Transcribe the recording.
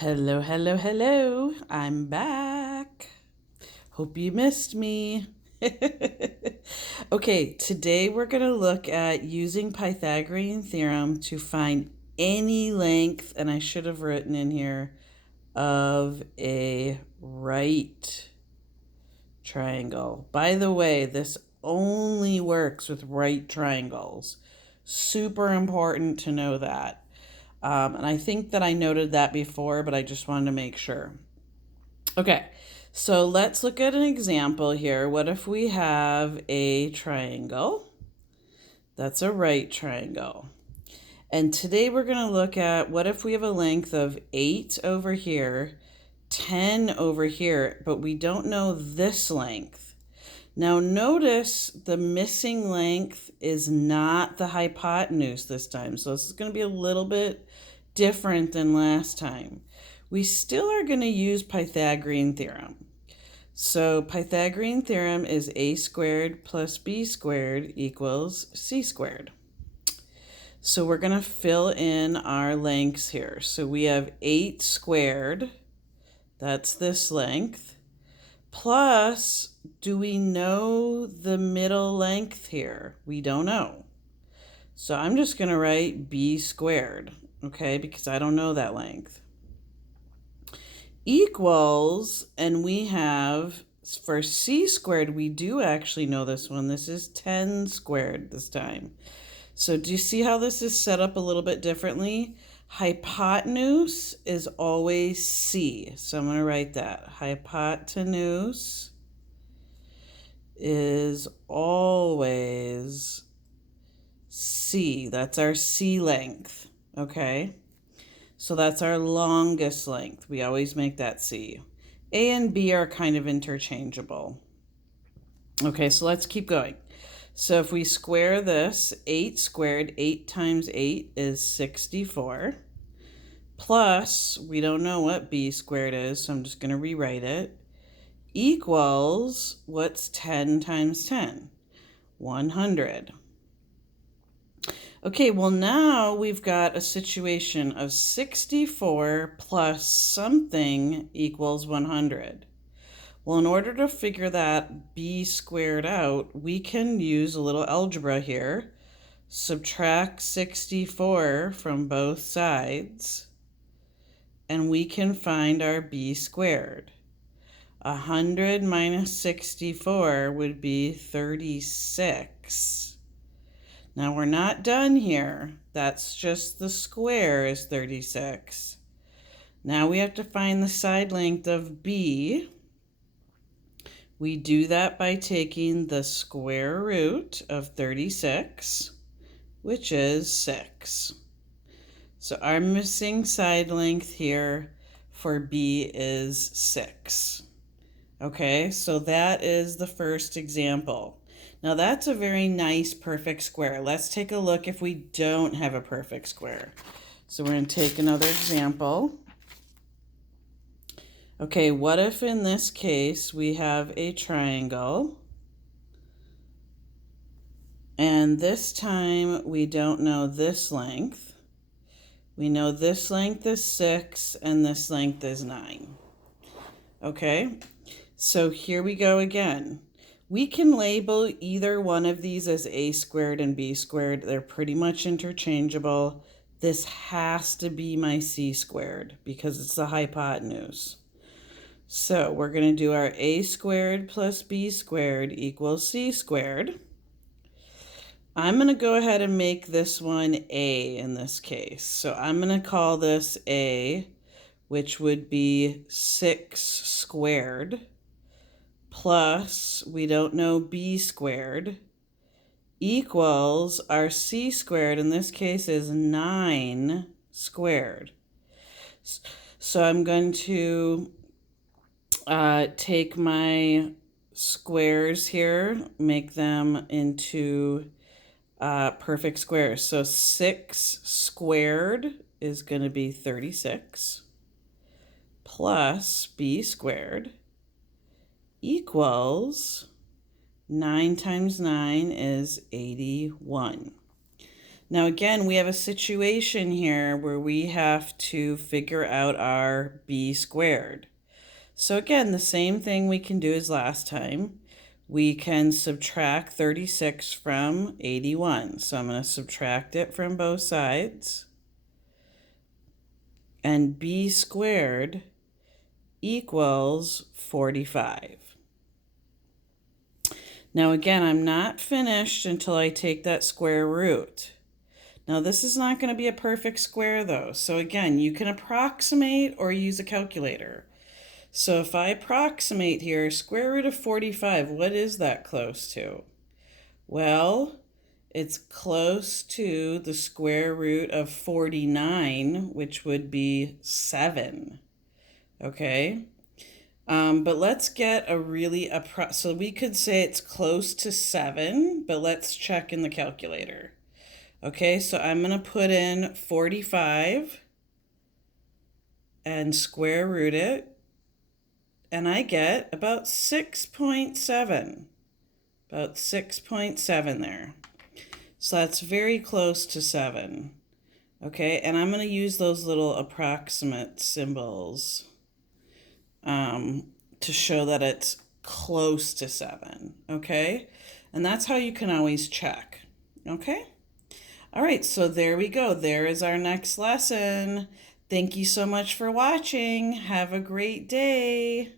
Hello, hello, hello. I'm back. Hope you missed me. Okay, today we're going to look at using Pythagorean theorem to find any length, and I should have written in here, of a right triangle. By the way, this only works with right triangles. Super important to know that. And I think that I noted that before, but I just wanted to make sure. Okay, so let's look at an example here. What if we have a triangle? That's a right triangle. And today we're going to look at what if we have a length of 8 over here, 10 over here, but we don't know this length. Now notice the missing length is not the hypotenuse this time. So this is going to be a little bit different than last time. We still are going to use Pythagorean theorem. So Pythagorean theorem is a squared plus b squared equals c squared. So we're going to fill in our lengths here. So we have 8 squared, that's this length, plus, do we know the middle length here? We don't know. So I'm just going to write b squared, okay, because I don't know that length. Equals, and we have, for c squared, we do actually know this one. This is 10 squared this time. So do you see how this is set up a little bit differently? Hypotenuse is always c. So I'm going to write that. Hypotenuse is always c. That's our c length, okay? So that's our longest length. We always make that c. A and b are kind of interchangeable. Okay, so let's keep going. So if we square this, 8 squared, 8 times 8 is 64. Plus, we don't know what b squared is, so I'm just going to rewrite it. Equals, what's 10 times 10? 100. Okay, well now we've got a situation of 64 plus something equals 100. Well, in order to figure that b squared out, we can use a little algebra here. Subtract 64 from both sides, and we can find our b squared. 100 minus 64 would be 36. Now we're not done here. That's just the square is 36. Now we have to find the side length of b. We do that by taking the square root of 36, which is 6. So our missing side length here for b is 6. Okay, so that is the first example. Now that's a very nice perfect square. Let's take a look if we don't have a perfect square. So we're going to take another example. Okay, what if in this case we have a triangle, and this time we don't know this length. We know this length is 6 and this length is 9. Okay, so here we go again. We can label either one of these as a squared and b squared. They're pretty much interchangeable. This has to be my c squared because it's the hypotenuse. So we're going to do our a squared plus b squared equals c squared. I'm going to go ahead and make this one a in this case. So I'm going to call this a, which would be 6 squared, plus, we don't know b squared, equals our c squared, in this case is 9 squared. So I'm going to take my squares here, make them into perfect squares. So 6 squared is going to be 36 plus b squared equals 9 times 9 is 81. Now again, we have a situation here where we have to figure out our b squared. So again, the same thing we can do as last time. We can subtract 36 from 81. So I'm going to subtract it from both sides. And b squared equals 45. Now again, I'm not finished until I take that square root. Now this is not going to be a perfect square though. So again, you can approximate or use a calculator. So if I approximate here, square root of 45, what is that close to? Well, it's close to the square root of 49, which would be 7. Okay? But let's get a really, so we could say it's close to 7, but let's check in the calculator. Okay, so I'm going to put in 45 and square root it, and I get about 6.7. About 6.7 there. So that's very close to 7. Okay, and I'm going to use those little approximate symbols to show that it's close to 7. Okay, and that's how you can always check. Okay, all right, so there we go. There is our next lesson. Thank you so much for watching. Have a great day.